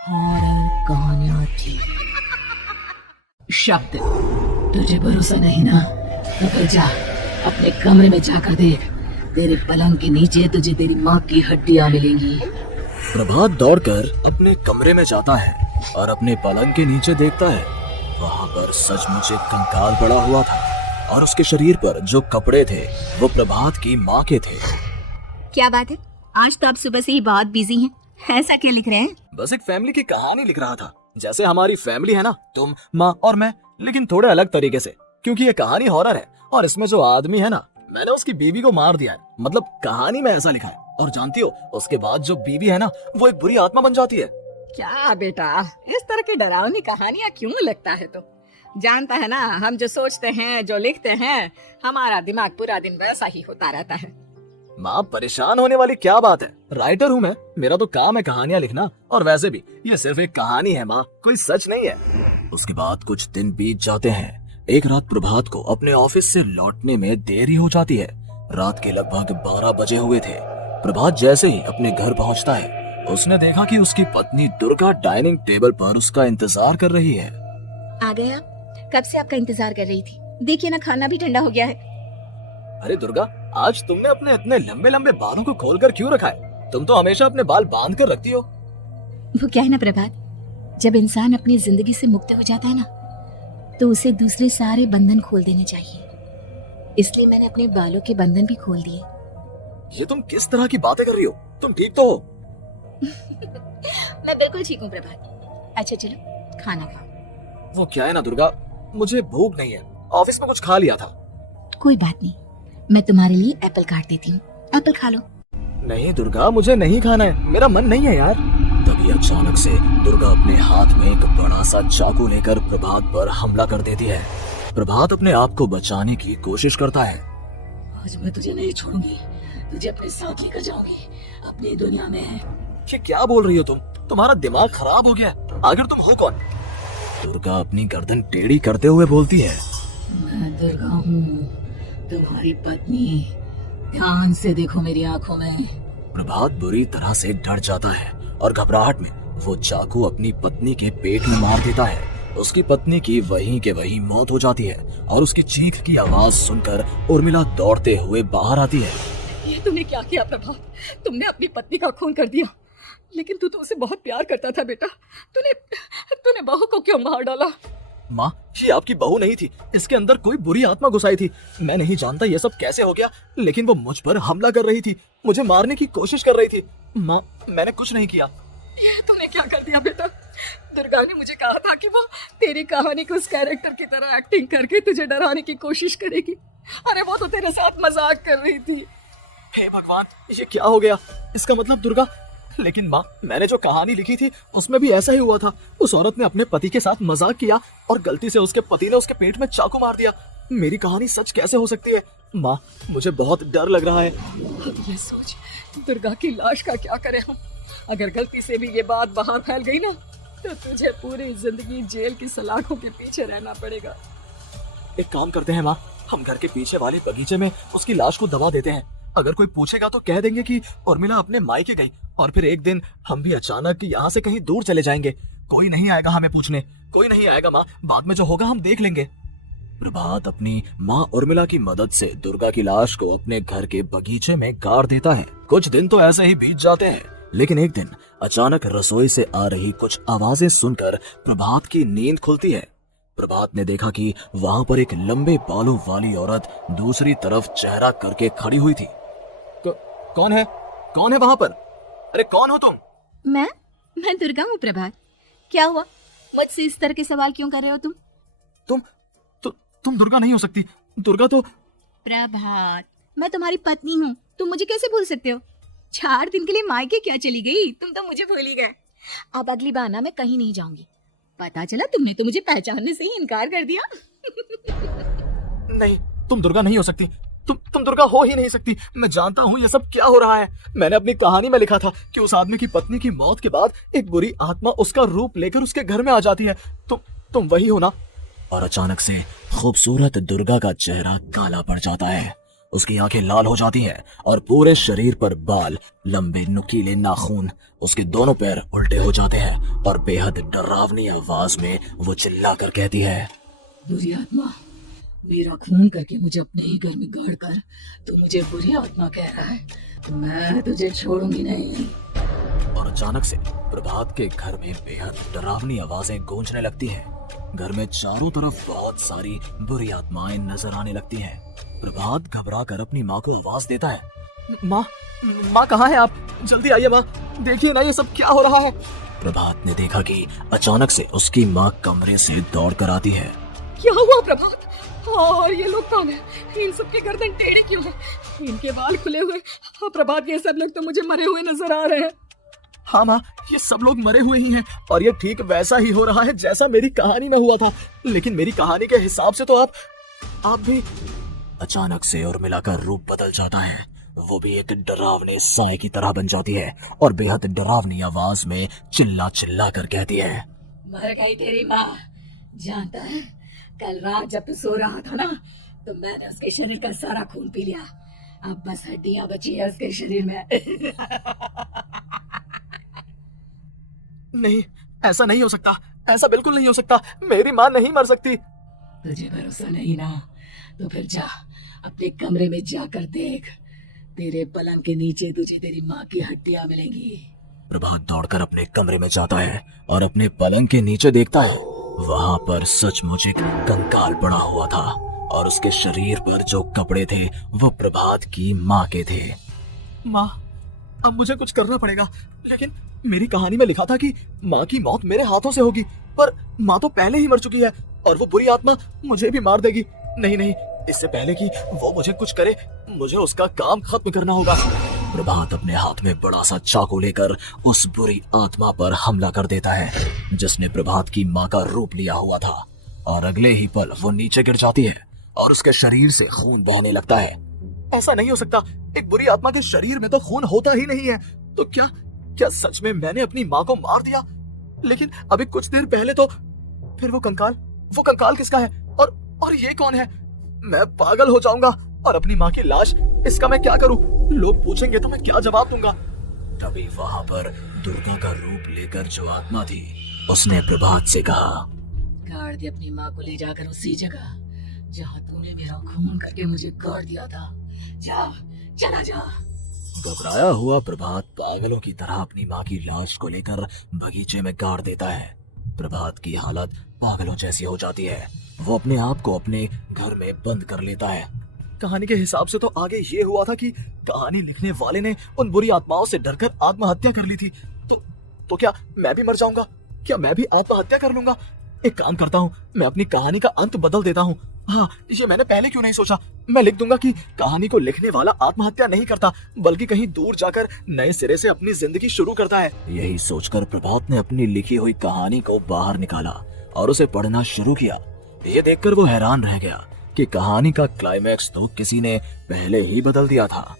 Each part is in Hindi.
हॉरर कहानियां थी। शब्द, तुझे भरोसा नहीं ना, तो फिर जा अपने कमरे में जाकर देख। तेरे पलंग के नीचे तुझे तेरी माँ की हड्डियां मिलेंगी। प्रभात दौड़कर अपने कमरे में जाता है और अपने पलंग के नीचे देखता है। वहाँ पर सचमुच एक कंकाल पड़ा हुआ था और उसके शरीर पर जो कपड़े थे वो प्रभात की माँ के थे। क्या बात है, आज तो आप सुबह से ही बहुत बिजी हैं। ऐसा क्या लिख रहे हैं? बस एक फैमिली की कहानी लिख रहा था। जैसे हमारी फैमिली है ना, तुम, माँ और मैं, लेकिन थोड़े अलग तरीके से, क्योंकि ये कहानी हॉरर है और इसमें जो आदमी है ना, मैंने उसकी बीवी को मार दिया है। मतलब कहानी में ऐसा लिखा है। और जानती हो, उसके बाद जो बीवी है ना, वो एक बुरी आत्मा बन जाती है। क्या बेटा, इस तरह की डरावनी कहानियां क्यों लगता है? तो जानता है ना, हम जो सोचते हैं, जो लिखते हैं, हमारा दिमाग पूरा दिन वैसा ही होता रहता है। माँ, परेशान होने वाली क्या बात है? राइटर हूँ मैं, मेरा तो काम है कहानियां लिखना। और वैसे भी ये सिर्फ एक कहानी है माँ, कोई सच नहीं है। उसके बाद कुछ दिन बीत जाते हैं। एक रात प्रभात को अपने ऑफिस से लौटने में देरी हो जाती है। रात के लगभग 12 बजे हुए थे। प्रभात जैसे ही अपने घर पहुंचता है, उसने देखा कि उसकी पत्नी दुर्गा डाइनिंग टेबल पर उसका इंतजार कर रही है। आ गए आप? कब से आपका इंतजार कर रही थी। देखिए ना, खाना भी ठंडा हो गया है। अरे दुर्गा, आज तुमने अपने इतने लंबे लंबे बालों को खोलकर क्यों रखा है? तुम तो हमेशा अपने बाल बांध कर रखती हो। वो क्या है ना प्रभात, जब इंसान अपनी जिंदगी से मुक्त हो जाता है ना, तो उसे दूसरे सारे बंधन खोल देने चाहिए। इसलिए मैंने अपने बालों के बंधन भी खोल दिए। ये तुम किस तरह की बातें कर रही हो? तुम ठीक तो हो? मैं बिल्कुल ठीक हूँ प्रभात। अच्छा चलो खाना खाओ। वो क्या है ना दुर्गा, मुझे भूख नहीं है। ऑफिस में कुछ खा लिया था। कोई बात नहीं, मैं तुम्हारे लिए एप्पल काट देती हूँ, एप्पल खा लो। नहीं दुर्गा, मुझे नहीं खाना है, मेरा मन नहीं है यार। तभी अचानक से दुर्गा अपने हाथ में एक बड़ा सा चाकू लेकर प्रभात पर हमला कर देती है। प्रभात अपने आप को बचाने की कोशिश करता है। आज मैं तुझे नहीं छोड़ूंगी, तुझे अपने साथ लेकर जाऊंगी अपनी दुनिया में। ये क्या बोल रही हो तुम? तुम्हारा दिमाग खराब हो गया? आखिर तुम हो कौन? दुर्गा अपनी गर्दन टेढ़ी करते हुए बोलती है। मैं दुर्गा हूँ, तुम्हारी पत्नी। ध्यान से देखो मेरी आंखों में। प्रभात बुरी तरह से डर जाता है और घबराहट में वो चाकू अपनी पत्नी के पेट में मार देता है। उसकी पत्नी की वहीं के वहीं मौत हो जाती है और उसकी चीख की आवाज सुनकर उर्मिला दौड़ते हुए बाहर आती है। ये तूने क्या किया प्रभात? तुमने अपनी पत्नी का खून कर दिया, लेकिन तू तो उसे बहुत प्यार करता था बेटा। तूने बहू को क्यों मार डाला? माँ, ये आपकी बहू नहीं थी, इसके अंदर कोई बुरी आत्मा घुसाई थी। मैं नहीं जानता ये सब कैसे हो गया, लेकिन वो मुझ पर हमला कर रही थी, मुझे मारने की कोशिश कर रही थी। माँ, मैंने कुछ नहीं किया। तूने क्या कर दिया बेटा? दुर्गा ने मुझे कहा था कि वो तेरी कहानी को उस कैरेक्टर की तरह एक्टिंग करके तुझे डराने की कोशिश करेगी। अरे वो तो तेरे साथ मजाक कर रही थी। हे भगवान, ये क्या हो गया? इसका मतलब दुर्गा। लेकिन माँ, मैंने जो कहानी लिखी थी उसमें भी ऐसा ही हुआ था। उस औरत ने अपने पति के साथ मजाक किया और गलती से उसके पति ने उसके पेट में चाकू मार दिया। मेरी कहानी सच कैसे हो सकती है? माँ, मुझे बहुत डर लग रहा है। अब ये सोच, दुर्गा की लाश का क्या करें हम? अगर गलती से भी ये बात बाहर फैल गई ना, तो तुझे पूरी जिंदगी जेल की सलाखों के पीछे रहना पड़ेगा। एक काम करते हैं माँ, हम घर के पीछे वाले बगीचे में उसकी लाश को दबा देते हैं। अगर कोई पूछेगा तो कह देंगे कि उर्मिला अपने मायके गई और फिर एक दिन हम भी अचानक यहाँ से कहीं दूर चले जाएंगे। कोई नहीं आएगा हमें पूछने, कोई नहीं आएगा माँ, बाद में जो होगा हम देख लेंगे। प्रभात अपनी माँ उर्मिला की मदद से दुर्गा की लाश को अपने घर के बगीचे में गाड़ देता है। कुछ दिन तो ऐसे ही बीत जाते हैं, लेकिन एक दिन अचानक रसोई से आ रही कुछ आवाजें सुनकर प्रभात की नींद खुलती है। प्रभात ने देखा कि वहाँ पर एक लंबे बालों वाली औरत दूसरी तरफ चेहरा करके खड़ी हुई थी। कौन है? कौन है वहाँ पर? अरे कौन हो तुम? मैं दुर्गा हूँ प्रभात। क्या हुआ, मुझसे इस तरह के सवाल क्यों कर रहे हो तुम? तुम दुर्गा नहीं हो सकती। दुर्गा तो प्रभात, मैं तुम्हारी पत्नी हूँ, तुम मुझे कैसे भूल सकते हो? 4 दिन के लिए मायके क्या चली गई? तुम तो मुझे भूल ही गए। अब अगली बार ना मैं कहीं नहीं जाऊंगी। पता चला तुमने तो मुझे पहचानने से ही इनकार कर दिया। नहीं, तुम दुर्गा नहीं हो सकती। तुम दुर्गा हो ही नहीं सकती। मैं जानता हूँ ये सब क्या हो रहा है। मैंने अपनी कहानी में लिखा था कि उस आदमी की पत्नी की मौत के बाद एक बुरी आत्मा उसका रूप लेकर उसके घर में आ जाती है। तुम वही हो ना? और अचानक से खूबसूरत दुर्गा का चेहरा काला पड़ जाता है। उसकी आंखें लाल हो जाती हैं और पूरे शरीर पर बाल, लंबे नुकीले नाखून, उसके दोनों पैर उल्टे हो जाते हैं और बेहद डरावनी आवाज में वो चिल्लाकर कहती है, बुरी आत्मा, मेरा खून करके मुझे अपने ही घर में गाड़ कर तू मुझे बुरी आत्मा कह रहा है, तो मैं तुझे छोड़ूंगी नहीं। और अचानक से प्रभात के घर में बेहद डरावनी आवाजें गूंजने लगती हैं। घर में चारों तरफ बहुत सारी बुरी आत्माएं नजर आने लगती हैं। प्रभात घबरा कर अपनी माँ को आवाज देता है, माँ कहाँ है आप? जल्दी आइए माँ, देखिए ना ये सब क्या हो रहा है। प्रभात ने देखा कि अचानक से उसकी माँ कमरे से दौड़ कर आती है। क्या हुआ प्रभात? और ये लोग कौन है? इन सबके गर्दन टेढ़ी क्यों है? इनके बाल खुले हुए। हाँ प्रभात, ये सब लोग तो मुझे मरे हुए नजर आ रहे हैं। हाँ माँ, ये सब लोग मरे हुए ही हैं और ये ठीक वैसा ही हो रहा है जैसा मेरी कहानी में हुआ था। लेकिन मेरी कहानी के हिसाब से तो आप भी। अचानक से उर्मिला का रूप बदल जाता है। वो भी एक डरावने साए की तरह बन जाती है और बेहद डरावनी आवाज में चिल्ला चिल्ला कर कहती है, मर गई तेरी माँ। जानता है, कल रात जब तू सो रहा था ना, तो मैंने उसके शरीर का सारा खून पी लिया। अब बस हड्डियां बची है उसके शरीर में। नहीं, ऐसा नहीं हो सकता, ऐसा बिल्कुल नहीं हो सकता। मेरी माँ नहीं मर सकती। तुझे भरोसा नहीं ना, तो फिर जा अपने कमरे में जाकर देख। तेरे पलंग के नीचे तुझे तेरी माँ की हड्डियां मिलेंगी। प्रभात दौड़कर अपने कमरे में जाता है और अपने पलंग के नीचे देखता है। वहां पर सचमुच एक कंकाल पड़ा हुआ था और उसके शरीर पर जो कपड़े थे वो प्रभात की माँ के थे। माँ, अब मुझे कुछ करना पड़ेगा। लेकिन मेरी कहानी में लिखा था कि माँ की मौत मेरे हाथों से होगी, पर माँ तो पहले ही मर चुकी है और वो बुरी आत्मा मुझे भी मार देगी। नहीं, इससे पहले कि वो मुझे कुछ करे, मुझे उसका काम खत्म करना होगा। प्रभात अपने हाथ में बड़ा सा चाकू लेकर उस बुरी आत्मा पर हमला कर देता है जिसने प्रभात की माँ का रूप लिया हुआ था, और अगले ही पल वो नीचे गिर जाती है और उसके शरीर से खून बहने लगता है। ऐसा नहीं हो सकता, एक बुरी आत्मा के शरीर में तो खून होता ही नहीं है। तो क्या सच में मैंने अपनी माँ को मार दिया? लेकिन अभी कुछ देर पहले तो फिर वो कंकाल किसका है? और ये कौन है? मैं पागल हो जाऊंगा। और अपनी माँ की लाश, इसका मैं क्या करूं? लोग पूछेंगे तो मैं क्या जवाब दूंगा? तभी वहां पर दुर्गा का रूप लेकर जो आत्मा थी उसने प्रभात से कहा, गाड़ दे अपनी माँ को ले जाकर उसी जगह जहाँ तूने मेरा खून करके मुझे गाड़ दिया था। जा, चला जा। घबराया हुआ प्रभात पागलों की तरह अपनी माँ की लाश को लेकर बगीचे में गाड़ देता है। प्रभात की हालत पागलों जैसी हो जाती है। वो अपने आप को अपने घर में बंद कर लेता है। कहानी के हिसाब से तो आगे ये हुआ था कि कहानी लिखने वाले ने उन बुरी आत्माओं से डरकर आत्महत्या कर ली थी। तो क्या मैं भी मर जाऊंगा? क्या मैं भी आत्महत्या कर लूंगा? एक काम करता हूँ, मैं अपनी कहानी का अंत बदल देता हूँ। हाँ, ये मैंने पहले क्यों नहीं सोचा। मैं लिख दूंगा कि कहानी को लिखने वाला आत्महत्या नहीं करता, बल्कि कहीं दूर जाकर नए सिरे से अपनी जिंदगी शुरू करता है। यही सोचकर प्रभात ने अपनी लिखी हुई कहानी को बाहर निकाला और उसे पढ़ना शुरू किया। ये देखकर वो हैरान रह गया कि कहानी का क्लाइमैक्स तो किसी ने पहले ही बदल दिया था।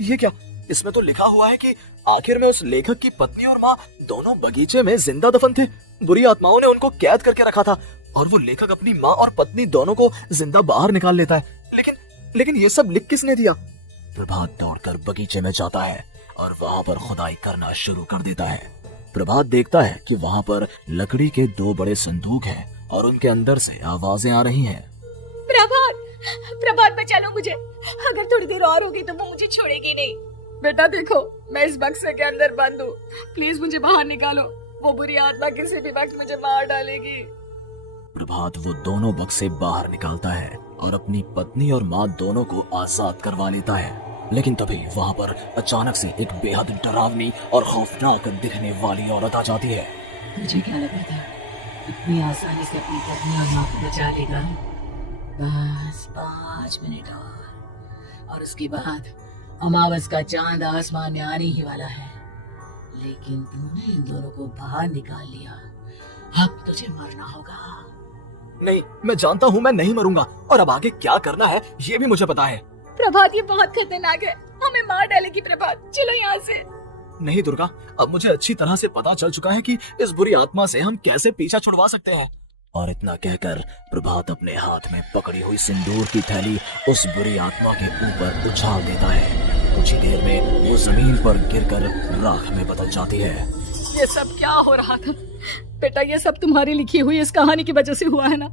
ये क्या? इसमें तो लिखा हुआ है कि आखिर में उस लेखक की पत्नी और माँ दोनों बगीचे में जिंदा दफन थे। बुरी आत्माओं ने उनको कैद करके रखा था और वो लेखक अपनी माँ और पत्नी दोनों को जिंदा बाहर निकाल लेता है। लेकिन ये सब लिख किसने दिया? प्रभात दौड़कर बगीचे में जाता है और वहाँ पर खुदाई करना शुरू कर देता है। प्रभात देखता है कि वहाँ पर लकड़ी के 2 बड़े संदूक हैं और उनके अंदर से आवाजें आ रही हैं। प्रभात बचा लो मुझे। अगर थोड़ी देर और होगी तो वो मुझे छोड़ेगी नहीं। बेटा देखो, मैं इस बक्से के अंदर बंद हूँ, प्लीज मुझे बाहर निकालो। वो बुरी आत्मा किसी भी वक्त मुझे मार डालेगी। प्रभात वो दोनों बक्से बाहर निकालता है और अपनी पत्नी और माँ दोनों को आजाद करवा लेता है। लेकिन तभी वहाँ पर अचानक से एक बेहद डरावनी और खौफनाक दिखने वाली औरत आ जाती है। मुझे क्या लगा था इतनी आसानी से अपनी पत्नी और माँ को बचा लेगा? बस 5 मिनट और उसके बाद अमावस का चांद आसमान में आने ही वाला है। लेकिन तूने इन दोनों को बाहर निकाल लिया, अब तुझे मरना होगा। नहीं, मैं जानता हूँ मैं नहीं मरूंगा, और अब आगे क्या करना है ये भी मुझे पता है। प्रभात, ये बहुत खतरनाक है, हमें मार डालेगी। प्रभात चलो यहाँ से। नहीं दुर्गा, अब मुझे अच्छी तरह से पता चल चुका है कि इस बुरी आत्मा से हम कैसे पीछा छुड़वा सकते हैं। और इतना कहकर प्रभात अपने हाथ में पकड़ी हुई सिंदूर की थैली उस बुरी आत्मा के ऊपर उछाल देता है। कुछ ही देर में वो जमीन पर गिरकर राख में बदल जाती है। ये सब क्या हो रहा था बेटा? ये सब तुम्हारी लिखी हुई इस कहानी की वजह से हुआ है ना?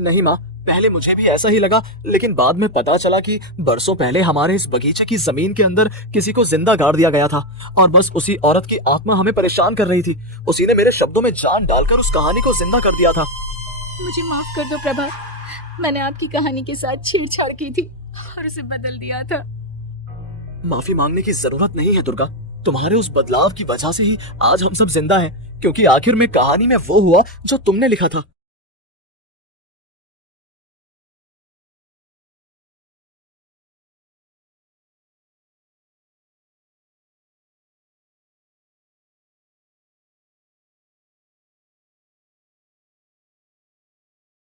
नहीं माँ, पहले मुझे भी ऐसा ही लगा, लेकिन बाद में पता चला कि बरसों पहले हमारे इस बगीचे की जमीन के अंदर किसी को जिंदा गाड़ दिया गया था और बस उसी औरत की आत्मा हमें परेशान कर रही थी। उसी ने मेरे शब्दों में जान डालकर उस कहानी को जिंदा कर दिया था। मुझे माफ कर दो प्रभा, मैंने आपकी कहानी के साथ छेड़छाड़ की थी और उसे बदल दिया था। माफी मांगने की जरूरत नहीं है दुर्गा। तुम्हारे उस बदलाव की वजह से ही आज हम सब जिंदा हैं, क्योंकि आखिर में कहानी में वो हुआ जो तुमने लिखा था।